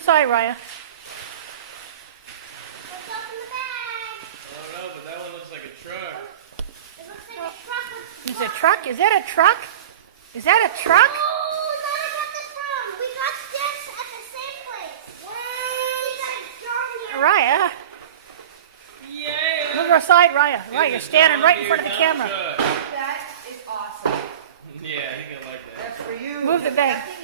aside, Raya. What's up in the bag? I don't know, but that one looks like a truck. It looks like a truck with Is it a truck? Is that a truck? Is that a truck? Oh, where did I get this from? We got this at the same place. We got a John Deere. Raya. Yeah! Move aside, Raya. Raya, you're standing right in front of the camera. That is awesome. Yeah, he gonna like that. That's for you. Move the bag. Happy